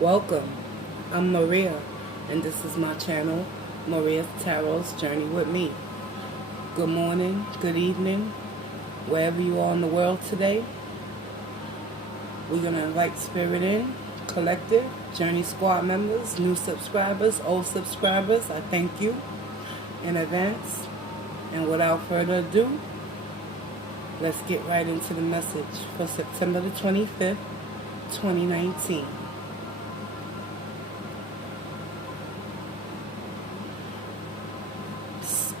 Welcome. I'm Maria, and this is my channel, Maria's Tarot's Journey with me. Good morning, good evening, wherever you are in the world today. We're going to invite Spirit in, Collective, Journey Squad members, new subscribers, old subscribers. I thank you in advance. And without further ado, let's get right into the message for September the 25th, 2019.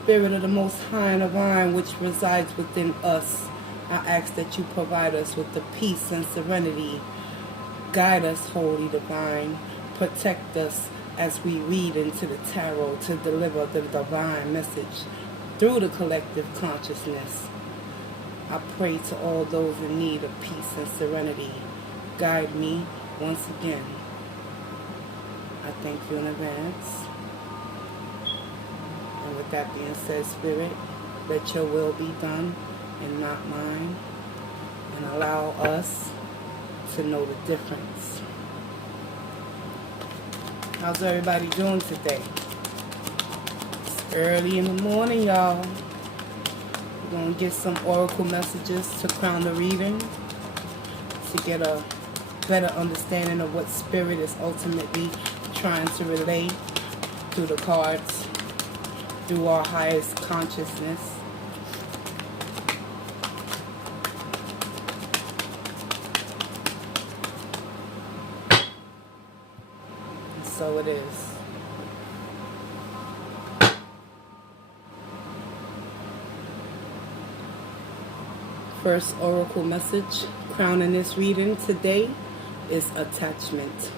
Spirit of the Most High and Divine, which resides within us, I ask that you provide us with the peace and serenity. Guide us, Holy Divine. Protect us as we read into the tarot to deliver the divine message through the collective consciousness. I pray to all those in need of peace and serenity. Guide me once again. I thank you in advance. And with that being said, Spirit, let your will be done and not mine. And allow us to know the difference. How's everybody doing today? It's early in the morning, y'all. We're going to get some oracle messages to crown the reading to get a better understanding of what Spirit is ultimately trying to relay through the cards, through our highest consciousness. And so it is. First oracle message crowning this reading today is attachment.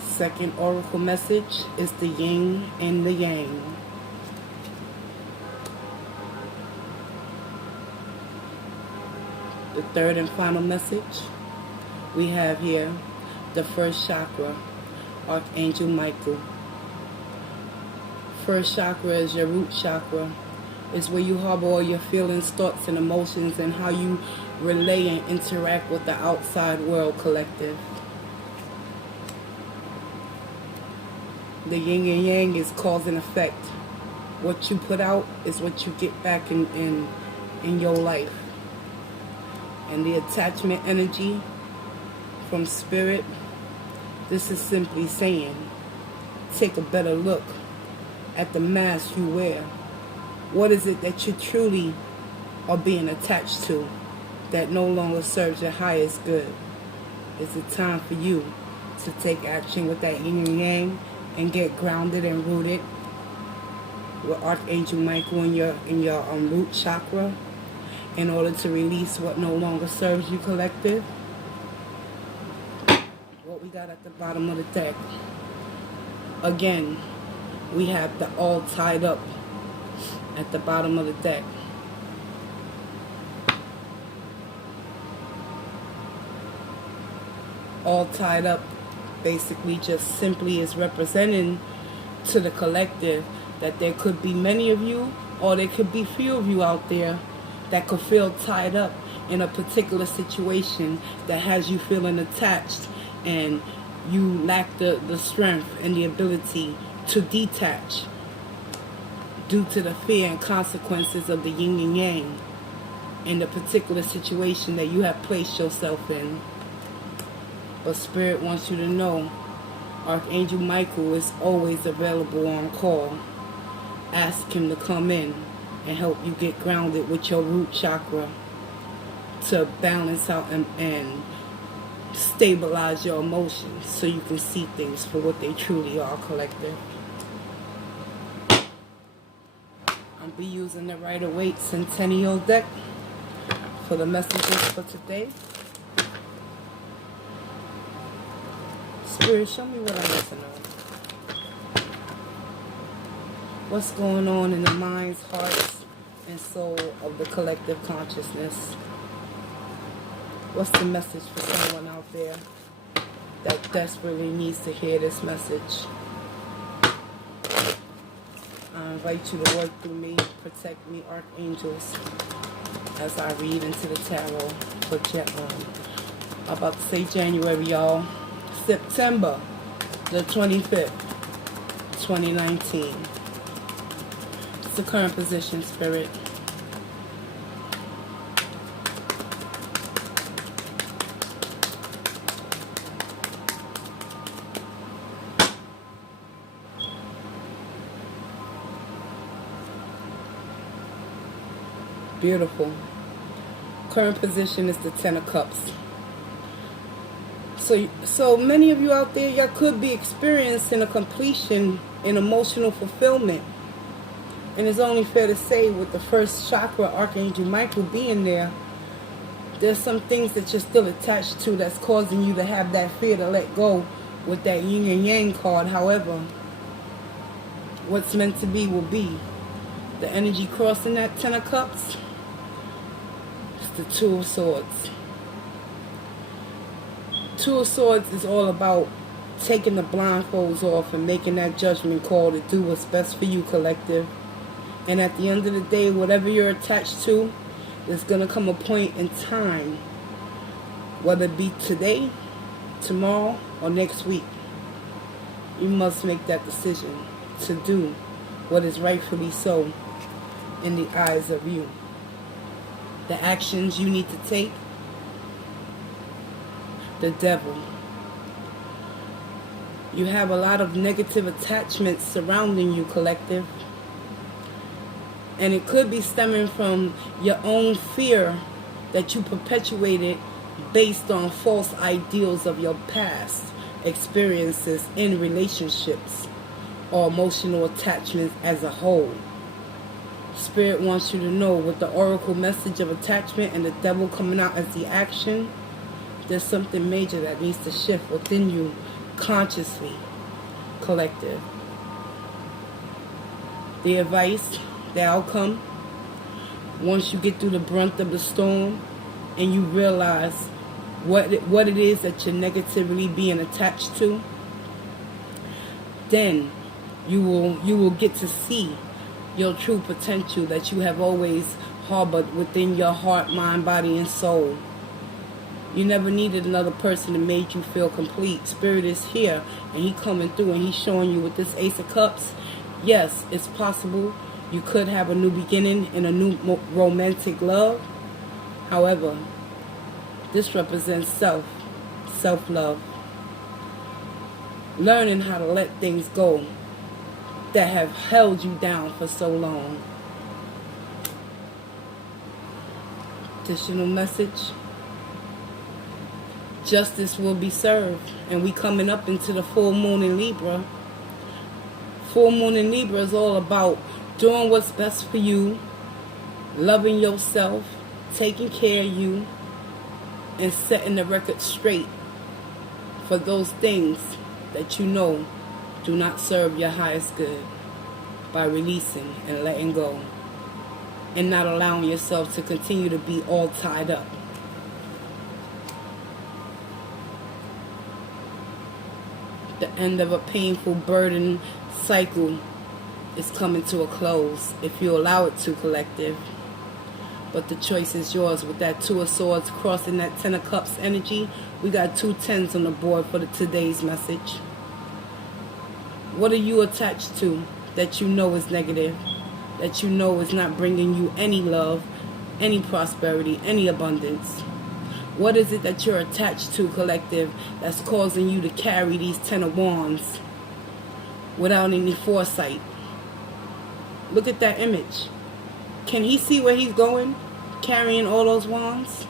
Second oracle message is the yin and the yang. The third and final message we have here, the first chakra, Archangel Michael. First chakra is your root chakra. It's where you harbor all your feelings, thoughts, and emotions, and how you relay and interact with the outside world collective. The yin and yang is cause and effect. What you put out is what you get back in your life. And the attachment energy from Spirit, this is simply saying, take a better look at the mask you wear. What is it that you truly are being attached to that no longer serves your highest good? Is it time for you to take action with that yin and yang and get grounded and rooted with Archangel Michael in your root chakra in order to release what no longer serves you, collective? What we got at the bottom of the deck? Again, we have the all tied up at the bottom of the deck. All tied up basically just simply is representing to the collective that there could be many of you or there could be few of you out there that could feel tied up in a particular situation that has you feeling attached, and you lack the strength and the ability to detach due to the fear and consequences of the yin and yang in the particular situation that you have placed yourself in. But Spirit wants you to know Archangel Michael is always available on call. Ask him to come in and help you get grounded with your root chakra to balance out and stabilize your emotions so you can see things for what they truly are, collective. I'll be using the Rider-Waite Centennial deck for the messages for today. Spirit, show me what I'm missing on. What's going on in the minds, hearts, and soul of the collective consciousness? What's the message for someone out there that desperately needs to hear this message? I invite you to work through me, protect me, archangels. as I read into the tarot for I'm about to say January, y'all. September the 25th, 2019. It's the current position, Spirit. Beautiful. Current position is the Ten of Cups. So many of you out there, y'all could be experiencing a completion in emotional fulfillment. And it's only fair to say, with the first chakra, Archangel Michael, being there, there's some things that you're still attached to that's causing you to have that fear to let go with that yin and yang card. However, what's meant to be will be. The energy crossing that Ten of Cups, the Two of Swords. Two of Swords is all about taking the blindfolds off and making that judgment call to do what's best for you, collective. And at the end of the day, whatever you're attached to, there's going to come a point in time, whether it be today, tomorrow, or next week. You must make that decision to do what is rightfully so in the eyes of you. The actions you need to take. The devil. You have a lot of negative attachments surrounding you, collective. And it could be stemming from your own fear that you perpetuated based on false ideals of your past experiences in relationships or emotional attachments as a whole. Spirit wants you to know, with the oracle message of attachment and the devil coming out as the action, there's something major that needs to shift within you consciously, collective. The advice, the outcome, once you get through the brunt of the storm and you realize what it is that you're negatively being attached to, then you will get to see your true potential that you have always harbored within your heart, mind, body, and soul. You never needed another person to make you feel complete. Spirit is here, and He coming through, and He's showing you with this Ace of Cups, yes, it's possible. You could have a new beginning in a new romantic love. However, this represents self-love. Learning how to let things go that have held you down for so long. Additional message. Justice will be served. And we coming up into the full moon in Libra. Full moon in Libra is all about doing what's best for you, loving yourself, taking care of you, and setting the record straight for those things that you know do not serve your highest good, by releasing and letting go and not allowing yourself to continue to be all tied up. The end of a painful burden cycle is coming to a close, if you allow it to, collective. But the choice is yours. With that Two of Swords crossing that Ten of Cups energy, we got 2 tens on the board for today's message. What are you attached to that you know is negative, that you know is not bringing you any love, any prosperity, any abundance? What is it that you're attached to, collective, that's causing you to carry these 10 of Wands without any foresight? Look at that image. Can he see where he's going, carrying all those wands?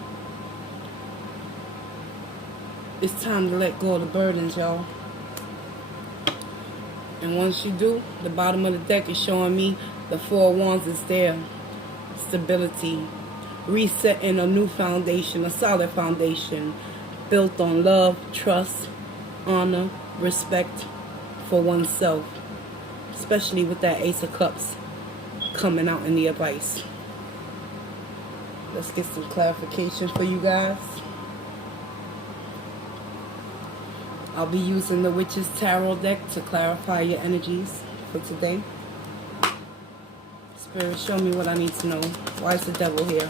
It's time to let go of the burdens, y'all. And once you do, the bottom of the deck is showing me the 4 of Wands is there. Stability. Resetting a new foundation, a solid foundation, built on love, trust, honor, respect for oneself. Especially with that Ace of Cups coming out in the advice. Let's get some clarification for you guys. I'll be using the Witch's Tarot deck to clarify your energies for today. Spirit, show me what I need to know. Why is the devil here?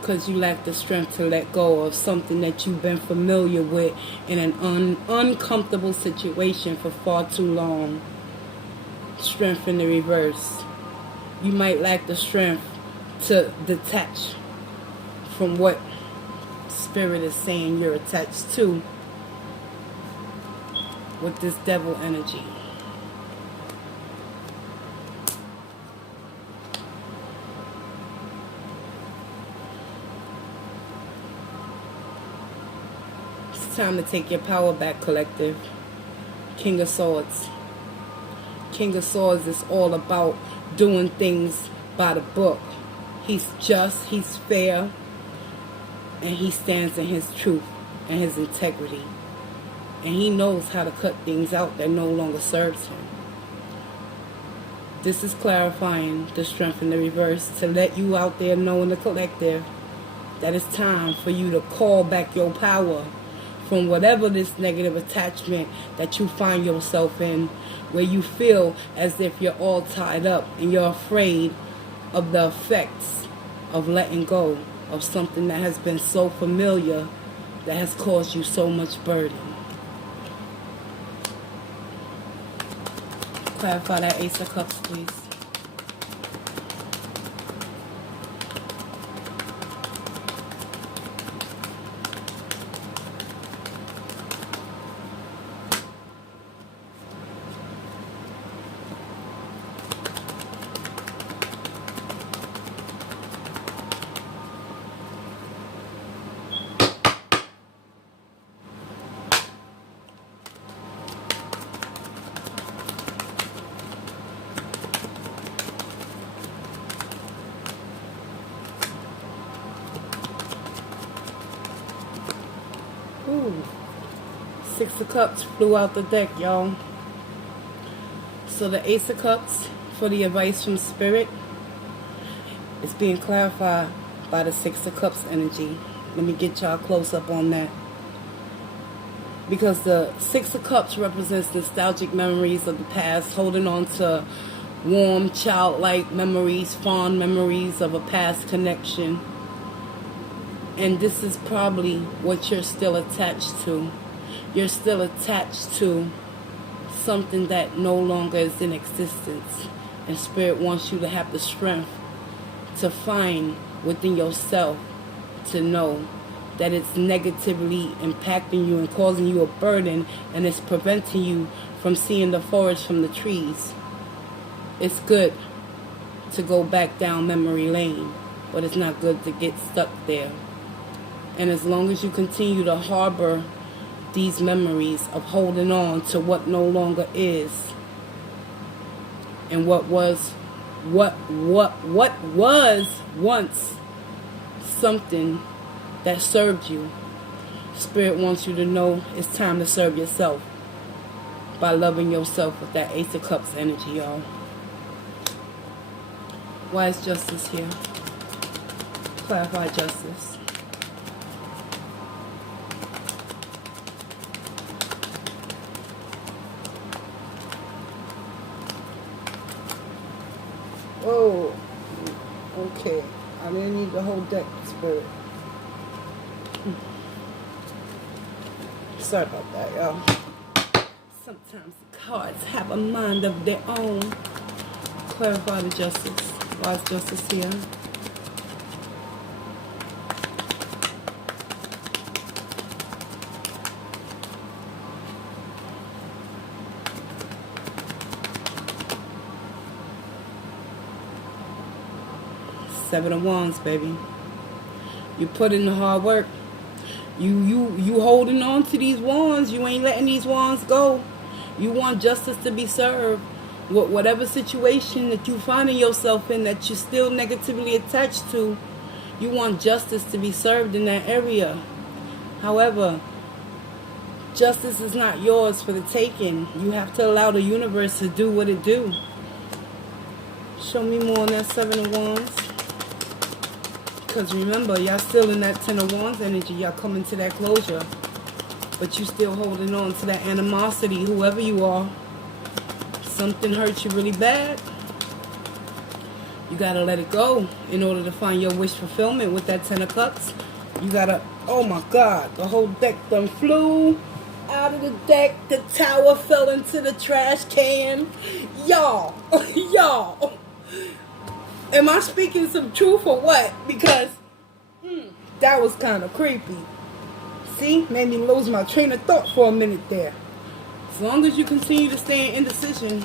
because you lack the strength to let go of something that you've been familiar with in an uncomfortable situation for far too long. Strength in the reverse. You might lack the strength to detach from what Spirit is saying you're attached to with this devil energy. It's time to take your power back, collective. King of Swords. King of Swords is all about doing things by the book. He's just, he's fair, and he stands in his truth and his integrity. And he knows how to cut things out that no longer serves him. This is clarifying the strength in the reverse to let you out there know in the collective that it's time for you to call back your power from whatever this negative attachment that you find yourself in, where you feel as if you're all tied up and you're afraid of the effects of letting go of something that has been so familiar, that has caused you so much burden. Clarify that Ace of Cups, please. Ooh. Six of Cups flew out the deck, y'all. So the Ace of Cups, for the advice from Spirit, is being clarified by the Six of Cups energy. Let me get y'all close up on that. Because the Six of Cups represents nostalgic memories of the past, holding on to warm, childlike memories, fond memories of a past connection. And this is probably what you're still attached to. You're still attached to something that no longer is in existence. And Spirit wants you to have the strength to find within yourself to know that it's negatively impacting you and causing you a burden, and it's preventing you from seeing the forest from the trees. It's good to go back down memory lane, but it's not good to get stuck there. And as long as you continue to harbor these memories of holding on to what no longer is, and what was once something that served you, Spirit wants you to know it's time to serve yourself by loving yourself with that Ace of Cups energy, y'all. Why is Justice here? Clarify Justice. Oh, okay. I didn't need the whole deck, Spirit. Sorry about that, y'all. Sometimes the cards have a mind of their own. Clarify the Justice. Why is Justice here? Seven of Wands, baby. You put in the hard work. You holding on to these wands. You ain't letting these wands go. You want justice to be served. Whatever situation that you finding yourself in that you're still negatively attached to, you want justice to be served in that area. However, justice is not yours for the taking. You have to allow the universe to do what it do. Show me more on that Seven of Wands. Because remember, y'all still in that Ten of Wands energy. Y'all coming to that closure. But you still holding on to that animosity, whoever you are. Something hurt you really bad. You gotta let it go in order to find your wish fulfillment with that Ten of Cups. You gotta, oh my God, the whole deck done flew out of the deck. The tower fell into the trash can. Y'all, y'all. Am I speaking some truth or what? Because that was kind of creepy. See, made me lose my train of thought for a minute there. As long as you continue to stay in indecision,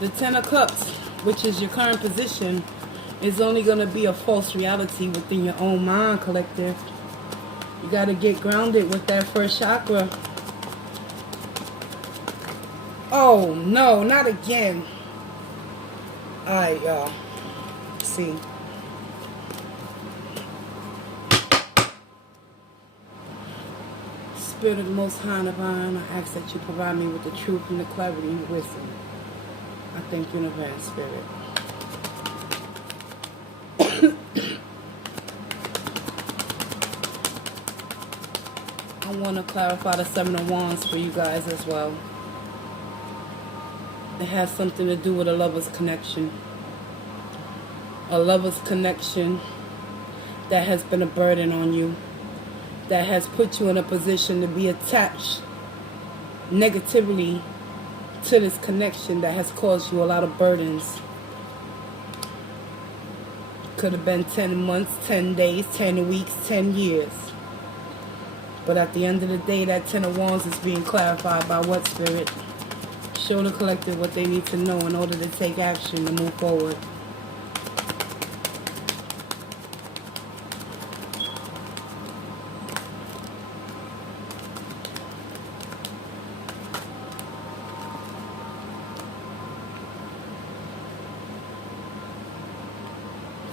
the Ten of Cups, which is your current position, is only going to be a false reality within your own mind, collective. You got to get grounded with that first chakra. Oh, no, not again. Alright, y'all. See. Spirit of the Most High Divine, I ask that you provide me with the truth and the clarity and the wisdom. I thank you in advance, Spirit. I want to clarify the Seven of Wands for you guys as well. It has something to do with a lover's connection. A lover's connection that has been a burden on you, that has put you in a position to be attached negatively to this connection that has caused you a lot of burdens. Could have been 10 months, 10 days, 10 weeks, 10 years. But at the end of the day, that Ten of Wands is being clarified by what, Spirit? Show the collective what they need to know in order to take action to move forward.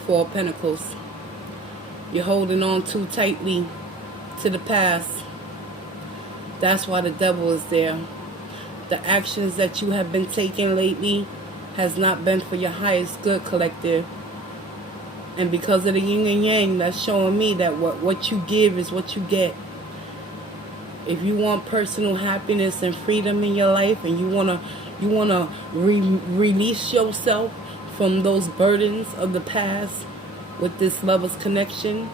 Four of Pentacles. You're holding on too tightly to the past. That's why the devil is there. The actions that you have been taking lately has not been for your highest good, collective. And because of the yin and yang, that's showing me that what you give is what you get. If you want personal happiness and freedom in your life, and you wanna release yourself from those burdens of the past with this lover's connection,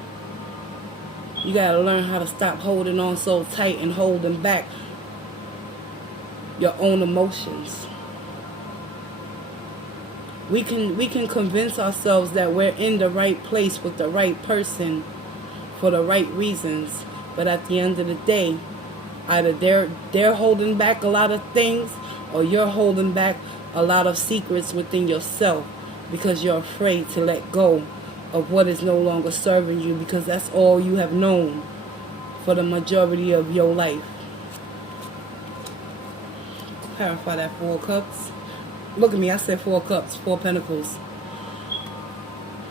you gotta learn how to stop holding on so tight and holding back your own emotions. We can convince ourselves that we're in the right place with the right person for the right reasons, but at the end of the day, either they're holding back a lot of things, or you're holding back a lot of secrets within yourself because you're afraid to let go of what is no longer serving you, because that's all you have known for the majority of your life. Clarify that Four of Cups. Look at me, I said Four of Cups, Four of Pentacles.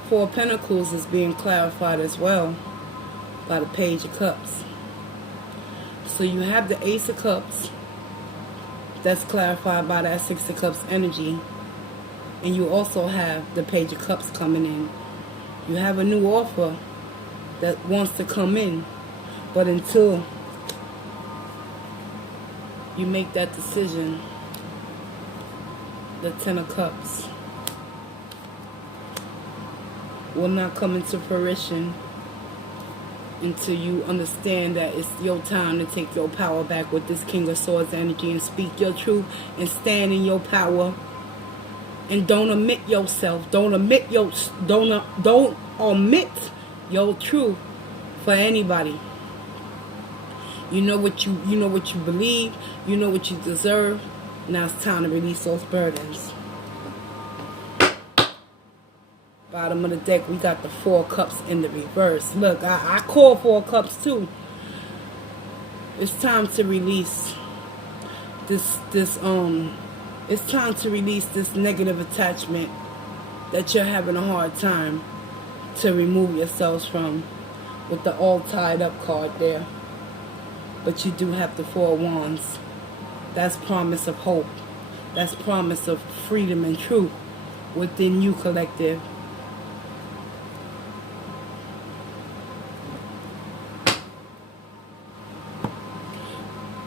Four of Pentacles is being clarified as well by the Page of Cups. So you have the Ace of Cups that's clarified by that Six of Cups energy. And you also have the Page of Cups coming in. You have a new offer that wants to come in. But until you make that decision, the Ten of Cups will not come into fruition until you understand that it's your time to take your power back with this King of Swords energy and speak your truth and stand in your power. And don't omit yourself. Don't omit your truth for anybody. You know what you believe. You know what you deserve. Now it's time to release those burdens. Bottom of the deck, we got the Four Cups in the reverse. Look, I call Four Cups too. It's time to release it's time to release this negative attachment that you're having a hard time to remove yourselves from with the All Tied Up card there. But you do have the Four of Wands. That's promise of hope. That's promise of freedom and truth within you, collective.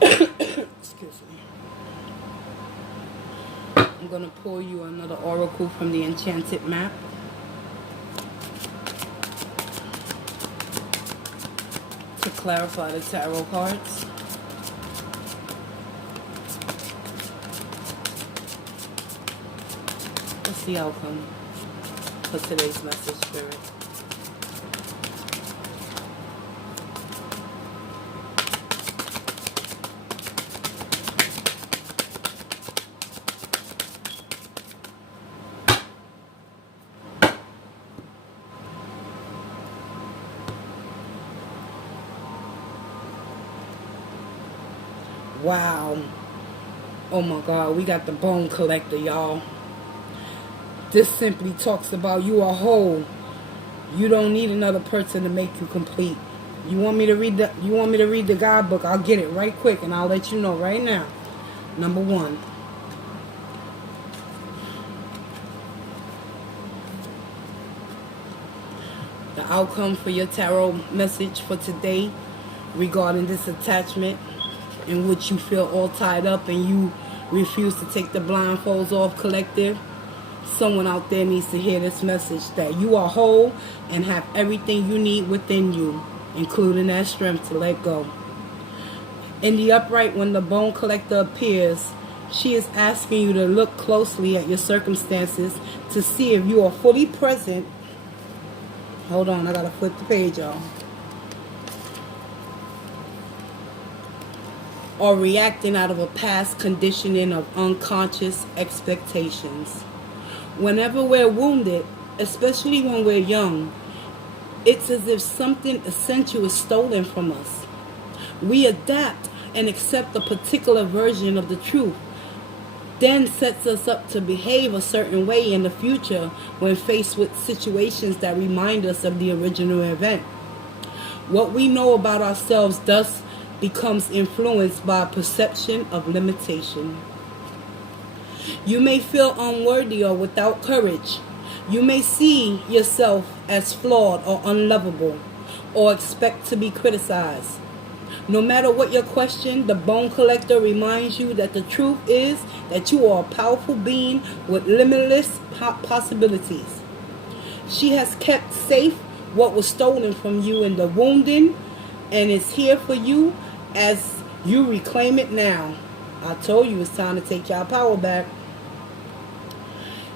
Excuse me. I'm going to pull you another oracle from the enchanted map. To clarify the tarot cards. What's the outcome for today's message, Spirit? Wow. Oh my God, we got the Bone Collector, y'all. This simply talks about you are whole. You don't need another person to make you complete. You want me to read the guidebook? I'll get it right quick and I'll let you know right now. Number 1. The outcome for your tarot message for today regarding this attachment in which you feel all tied up and you refuse to take the blindfolds off, collective. Someone out there needs to hear this message that you are whole and have everything you need within you, including that strength to let go. In the upright, when the Bone Collector appears, she is asking you to look closely at your circumstances to see if you are fully present. Hold on, I gotta flip the page, y'all. Or reacting out of a past conditioning of unconscious expectations. Whenever we're wounded, especially when we're young, it's as if something essential is stolen from us. We adapt and accept a particular version of the truth, then sets us up to behave a certain way in the future when faced with situations that remind us of the original event. What we know about ourselves thus becomes influenced by a perception of limitation. You may feel unworthy or without courage. You may see yourself as flawed or unlovable, or expect to be criticized. No matter what your question, the Bone Collector reminds you that the truth is that you are a powerful being with limitless possibilities. She has kept safe what was stolen from you in the wounding, and is here for you as you reclaim it now. I told you it's time to take your power back.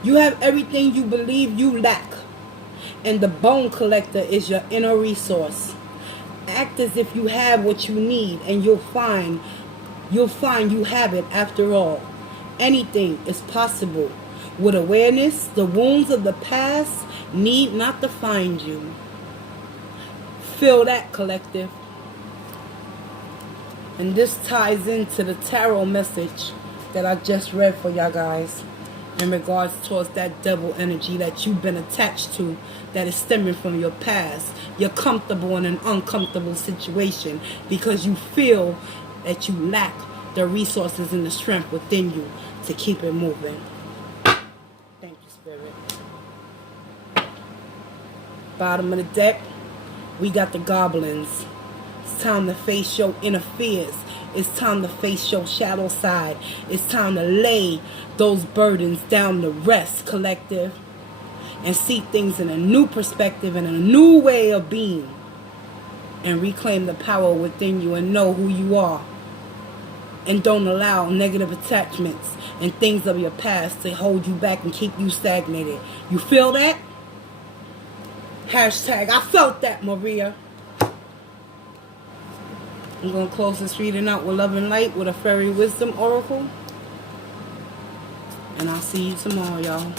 You have everything you believe you lack, and the Bone Collector is your inner resource. Act as if you have what you need, and you'll find you have it after all. Anything is possible. With awareness, the wounds of the past need not define you. Feel that, collective. And this ties into the tarot message that I just read for y'all guys in regards towards that devil energy that you've been attached to, that is stemming from your past. You're comfortable in an uncomfortable situation because you feel that you lack the resources and the strength within you to keep it moving. Thank you, Spirit. Bottom of the deck, we got the goblins. It's time to face your inner fears. It's time to face your shadow side. It's time to lay those burdens down to rest, collective, and see things in a new perspective and a new way of being, and reclaim the power within you and know who you are, and don't allow negative attachments and things of your past to hold you back and keep you stagnated. You feel that? Hashtag I felt that, Maria. I'm going to close this reading out with love and light with a fairy wisdom oracle. And I'll see you tomorrow, y'all.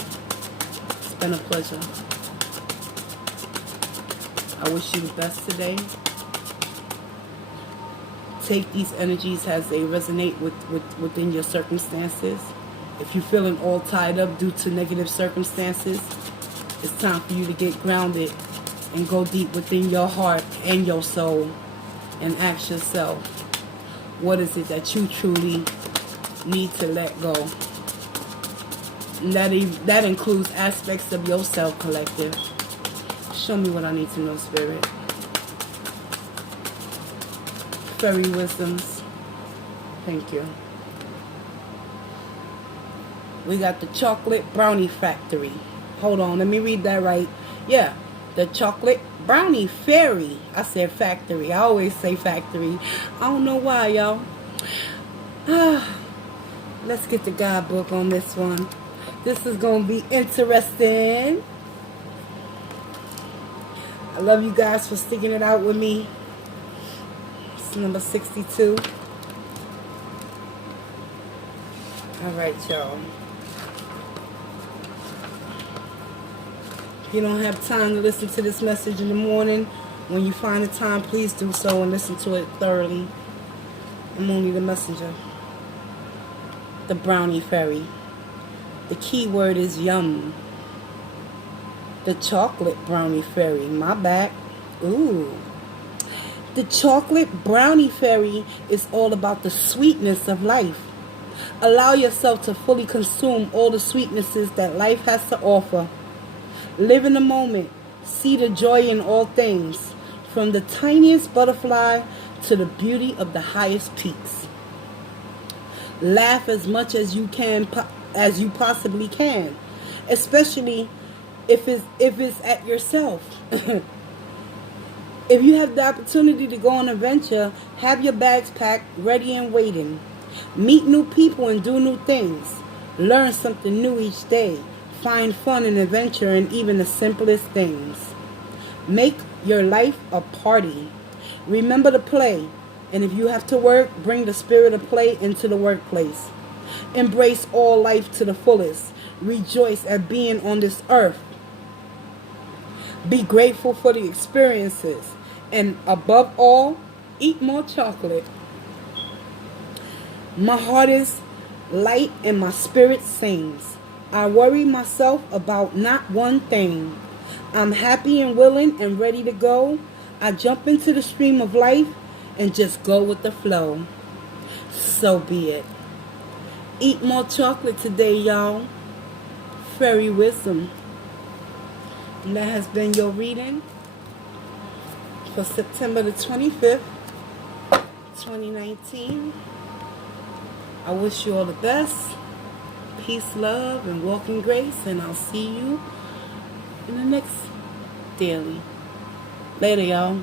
It's been a pleasure. I wish you the best today. Take these energies as they resonate within your circumstances. If you're feeling all tied up due to negative circumstances, it's time for you to get grounded and go deep within your heart and your soul and ask yourself, what is it that you truly need to let go? And that includes aspects of yourself, collective. Show me what I need to know, Spirit. Fairy wisdoms. Thank you. We got the Chocolate Brownie Factory. Hold on, let me read that right. Yeah, the Chocolate Brownie Fairy. I said factory. I always say factory. I don't know why, y'all. Let's get the guidebook on this one. This is going to be interesting. I love you guys for sticking it out with me. It's number 62. Alright, y'all. If you don't have time to listen to this message in the morning, when you find the time, please do so and listen to it thoroughly. I'm only the messenger. The Brownie Fairy. The key word is yum. The Chocolate Brownie Fairy. My bad. Ooh. The Chocolate Brownie Fairy is all about the sweetness of life. Allow yourself to fully consume all the sweetnesses that life has to offer. Live in the moment. See the joy in all things, from the tiniest butterfly to the beauty of the highest peaks. Laugh as much as you can, as you possibly can, especially if it's at yourself. If you have the opportunity to go on an adventure, have your bags packed, ready and waiting. Meet new people and do new things. Learn something new each day. Find fun and adventure in even the simplest things. Make your life a party. Remember to play. And if you have to work, bring the spirit of play into the workplace. Embrace all life to the fullest. Rejoice at being on this earth. Be grateful for the experiences. And above all, eat more chocolate. My heart is light and my spirit sings. I worry myself about not one thing. I'm happy and willing and ready to go. I jump into the stream of life and just go with the flow. So be it. Eat more chocolate today, y'all. Fairy wisdom. And that has been your reading for September the 25th, 2019. I wish you all the best. Peace, love, and walk in grace. And I'll see you in the next daily. Later, y'all.